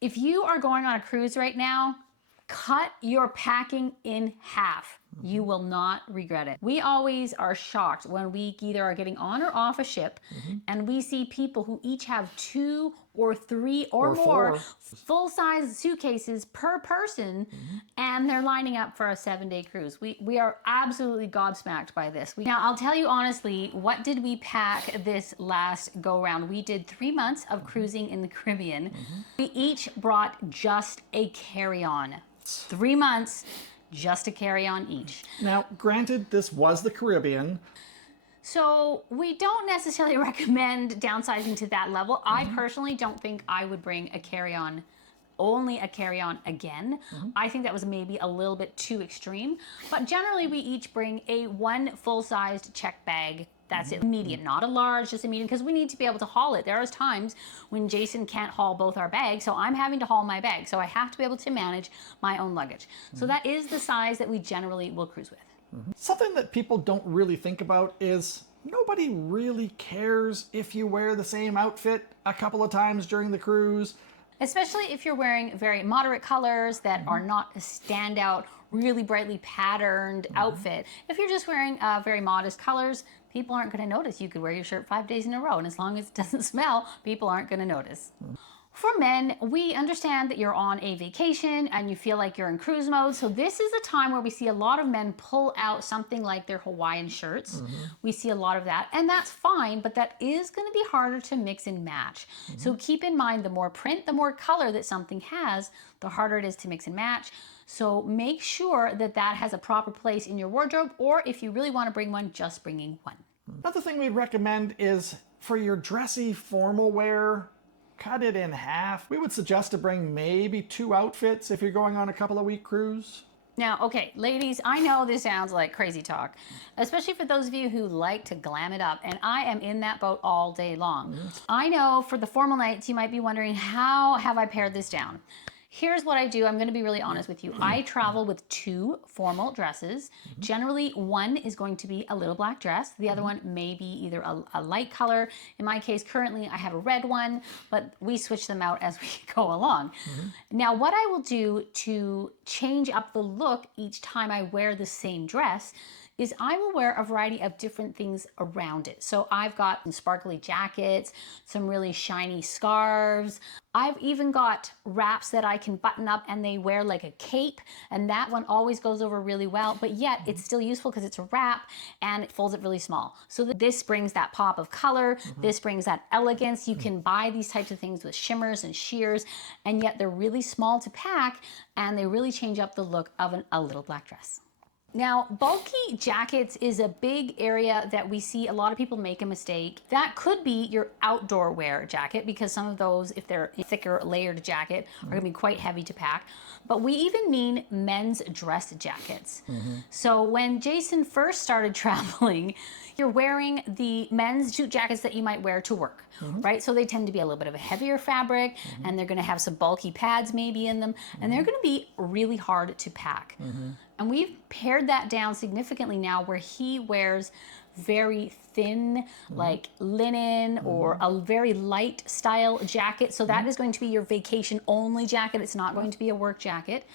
If you are going on a cruise right now, cut your packing in half. You will not regret it. We always are shocked when we either are getting on or off a ship and we see people who each have 2 or 3 or more full-size suitcases per person and they're lining up for a 7-day cruise. We are absolutely gobsmacked by this. Now, I'll tell you honestly, what did we pack this last go round? We did 3 months of cruising in the Caribbean. We each brought just a carry-on. 3 months, just a carry-on each. Now, granted, this was the Caribbean. So we don't necessarily recommend downsizing to that level. I personally don't think I would bring a carry-on, only a carry-on again. I think that was maybe a little bit too extreme. But generally, we each bring a 1 full-sized check bag. That's it, medium, not a large, just a medium, because we need to be able to haul it. There are times when Jason can't haul both our bags, so I'm having to haul my bag. So I have to be able to manage my own luggage. So that is the size that we generally will cruise with. Something that people don't really think about is nobody really cares if you wear the same outfit a couple of times during the cruise. Especially if you're wearing very moderate colors that are not a standout, really brightly patterned outfit. If you're just wearing very modest colors, people aren't going to notice. You could wear your shirt 5 days in a row, and as long as it doesn't smell, people aren't going to notice. For men, we understand that you're on a vacation and you feel like you're in cruise mode. So this is a time where we see a lot of men pull out something like their Hawaiian shirts. We see a lot of that, and that's fine, but that is going to be harder to mix and match. So keep in mind, the more print, the more color that something has, the harder it is to mix and match. So make sure that that has a proper place in your wardrobe, or if you really want to bring one, just bringing one. Another thing we'd recommend is for your dressy formal wear, cut it in half. We would suggest to bring maybe 2 outfits if you're going on a couple of week cruise. Now, okay, ladies, I know this sounds like crazy talk, especially for those of you who like to glam it up, and I am in that boat all day long. I know for the formal nights, you might be wondering, how have I pared this down? Here's what I do. I'm going to be really honest with you. I travel with 2 formal dresses. Generally, one is going to be a little black dress. The other one may be either a light color. In my case, currently, I have a red one, but we switch them out as we go along. Now, what I will do to change up the look each time I wear the same dress is I will wear a variety of different things around it. So I've got some sparkly jackets, some really shiny scarves. I've even got wraps that I can button up and they wear like a cape, and that one always goes over really well, but yet it's still useful because it's a wrap and it folds it really small. So this brings that pop of color, this brings that elegance. You can buy these types of things with shimmers and sheers, and yet they're really small to pack and they really change up the look of a little black dress. Now, bulky jackets is a big area that we see a lot of people make a mistake. That could be your outdoor wear jacket, because some of those, if they're a thicker layered jacket, are gonna be quite heavy to pack. But we even mean men's dress jackets. So when Jason first started traveling, you're wearing the men's suit jackets that you might wear to work, right? So they tend to be a little bit of a heavier fabric, and they're gonna have some bulky pads maybe in them, and they're gonna be really hard to pack. And we've pared that down significantly now, where he wears very thin, like linen or a very light style jacket. So that is going to be your vacation only jacket. It's not going to be a work jacket.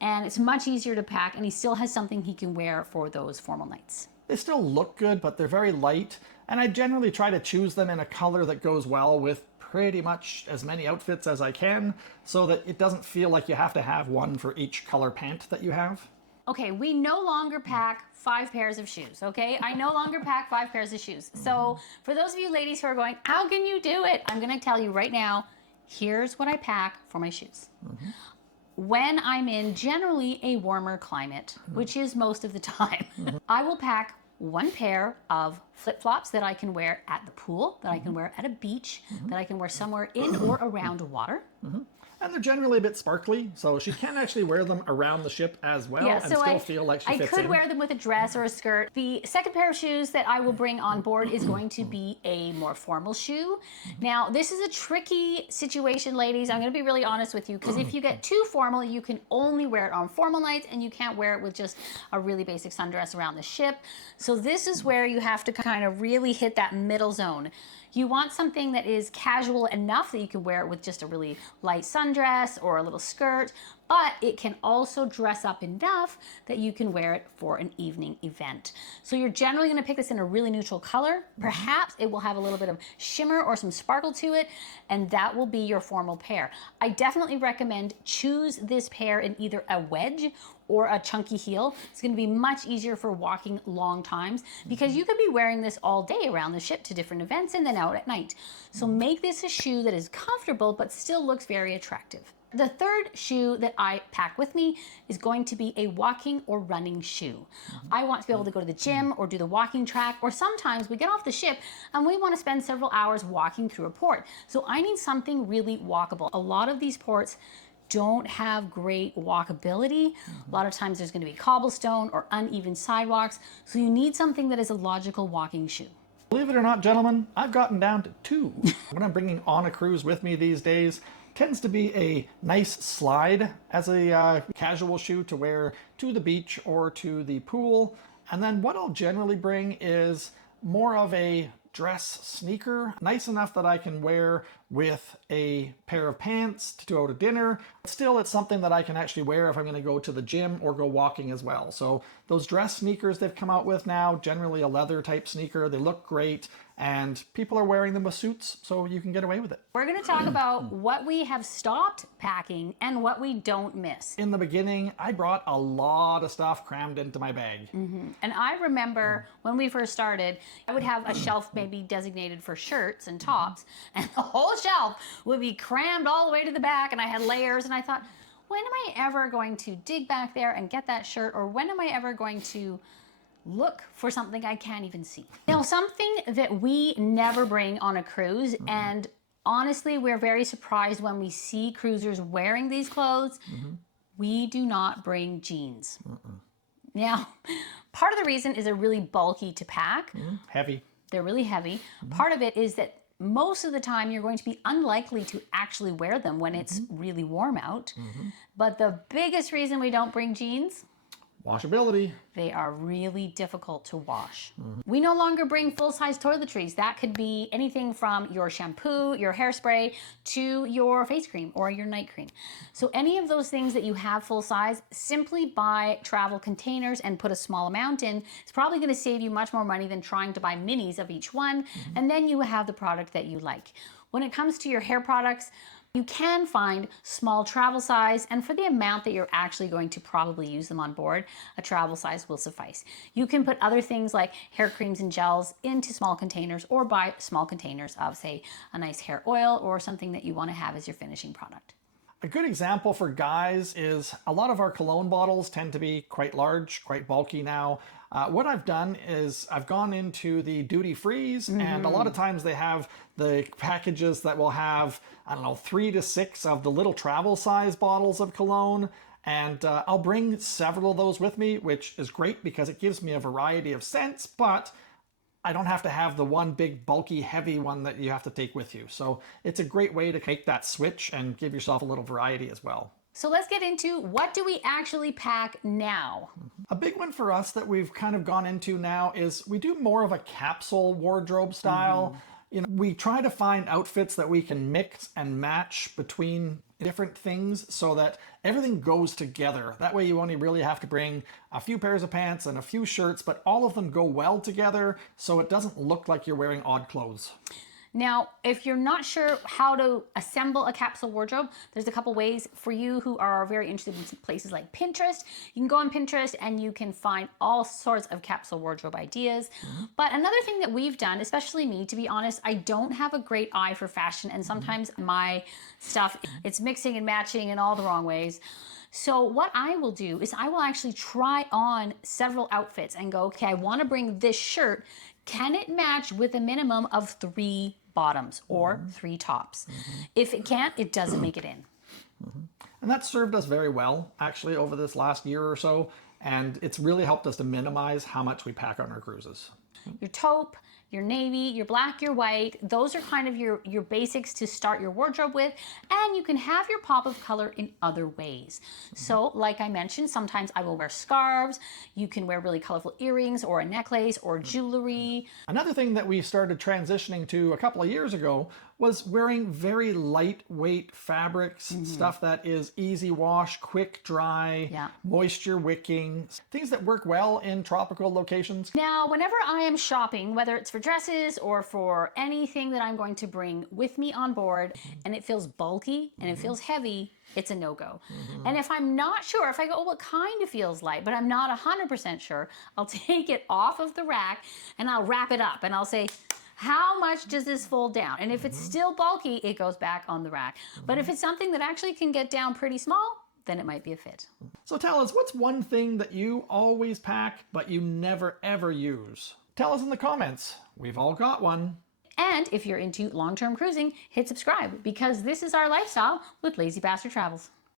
And it's much easier to pack, and he still has something he can wear for those formal nights. They still look good, but they're very light. And I generally try to choose them in a color that goes well with pretty much as many outfits as I can, so that it doesn't feel like you have to have one for each color pant that you have. Okay, we no longer pack 5 pairs of shoes, okay? I no longer pack 5 pairs of shoes. So for those of you ladies who are going, how can you do it? I'm gonna tell you right now, here's what I pack for my shoes. When I'm in generally a warmer climate, which is most of the time, I will pack 1 pair of flip-flops that I can wear at the pool, that I can wear at a beach, that I can wear somewhere in or around water. And they're generally a bit sparkly, so she can actually wear them around the ship as well, and still feel like she fits in. I could wear them with a dress or a skirt. The second pair of shoes that I will bring on board is going to be a more formal shoe. Now, this is a tricky situation, ladies. I'm going to be really honest with you, because if you get too formal, you can only wear it on formal nights, and you can't wear it with just a really basic sundress around the ship. So this is where you have to kind of really hit that middle zone. You want something that is casual enough that you can wear it with just a really light sundress or a little skirt, but it can also dress up enough that you can wear it for an evening event. So you're generally going to pick this in a really neutral color. Perhaps it will have a little bit of shimmer or some sparkle to it, and that will be your formal pair. I definitely recommend choose this pair in either a wedge or a chunky heel. It's going to be much easier for walking long times because you could be wearing this all day around the ship to different events and then out at night. So make this a shoe that is comfortable but still looks very attractive. The third shoe that I pack with me is going to be a walking or running shoe. I want to be able to go to the gym or do the walking track, or sometimes we get off the ship and we want to spend several hours walking through a port. So I need something really walkable. A lot of these ports don't have great walkability. A lot of times there's going to be cobblestone or uneven sidewalks. So you need something that is a logical walking shoe. Believe it or not, gentlemen, I've gotten down to 2. What I'm bringing on a cruise with me these days tends to be a nice slide as a casual shoe to wear to the beach or to the pool. And then what I'll generally bring is more of a dress sneaker, nice enough that I can wear with a pair of pants to go to dinner. Still, it's something that I can actually wear if I'm going to go to the gym or go walking as well. So those dress sneakers they've come out with now, generally a leather type sneaker, they look great and people are wearing them with suits, so you can get away with it. We're going to talk about what we have stopped packing and what we don't miss. In the beginning, I brought a lot of stuff crammed into my bag. And I remember when we first started, I would have a shelf maybe designated for shirts and tops, and the whole shelf would be crammed all the way to the back, and I had layers, and I thought, when am I ever going to dig back there and get that shirt, or when am I ever going to look for something I can't even see? Now, something that we never bring on a cruise, and honestly, we're very surprised when we see cruisers wearing these clothes, we do not bring jeans. Now, part of the reason is they're really bulky to pack. Heavy. They're really heavy. Part of it is that most of the time you're going to be unlikely to actually wear them when it's really warm out. But the biggest reason we don't bring jeans, washability. They are really difficult to wash. We no longer bring full-size toiletries. That could be anything from your shampoo, your hairspray, to your face cream or your night cream. So any of those things that you have full-size, simply buy travel containers and put a small amount in. It's probably going to save you much more money than trying to buy minis of each one, and then you have the product that you like. When it comes to your hair products, you can find small travel size, and for the amount that you're actually going to probably use them on board, a travel size will suffice. You can put other things like hair creams and gels into small containers, or buy small containers of, say, a nice hair oil or something that you want to have as your finishing product. A good example for guys is a lot of our cologne bottles tend to be quite large, quite bulky now. What I've done is I've gone into the duty frees, and a lot of times they have the packages that will have, I don't know, 3 to 6 of the little travel size bottles of cologne. And I'll bring several of those with me, which is great because it gives me a variety of scents, but I don't have to have the one big bulky heavy one that you have to take with you. So it's a great way to make that switch and give yourself a little variety as well. So let's get into what do we actually pack now? A big one for us that we've kind of gone into now is we do more of a capsule wardrobe style. You know, we try to find outfits that we can mix and match between different things so that everything goes together. That way you only really have to bring a few pairs of pants and a few shirts, but all of them go well together so it doesn't look like you're wearing odd clothes. Now, if you're not sure how to assemble a capsule wardrobe, there's a couple ways for you who are very interested in places like Pinterest. You can go on Pinterest and you can find all sorts of capsule wardrobe ideas. But another thing that we've done, especially me, to be honest, I don't have a great eye for fashion, and sometimes my stuff, it's mixing and matching in all the wrong ways. So what I will do is I will actually try on several outfits and go, okay, I want to bring this shirt. Can it match with a minimum of 3 bottoms or 3 tops? If it can't, it doesn't make it in. And that's served us very well, actually, over this last year or so. And it's really helped us to minimize how much we pack on our cruises. Your taupe, your navy, your black, your white. Those are kind of your basics to start your wardrobe with. And you can have your pop of color in other ways. So like I mentioned, sometimes I will wear scarves. You can wear really colorful earrings or a necklace or jewelry. Another thing that we started transitioning to a couple of years ago was wearing very lightweight fabrics, stuff that is easy wash, quick dry, moisture wicking, things that work well in tropical locations. Now, whenever I am shopping, whether it's for dresses or for anything that I'm going to bring with me on board, and it feels bulky and it feels heavy, it's a no-go. And if I'm not sure, if I go, oh, it kind of feels light, but I'm not 100% sure, I'll take it off of the rack and I'll wrap it up and I'll say, how much does this fold down? And if it's still bulky, it goes back on the rack. But if it's something that actually can get down pretty small, then it might be a fit. So tell us, what's one thing that you always pack but you never ever use? Tell us in the comments. We've all got one. And if you're into long-term cruising, hit subscribe because this is our lifestyle with Lazy Bastard Travels.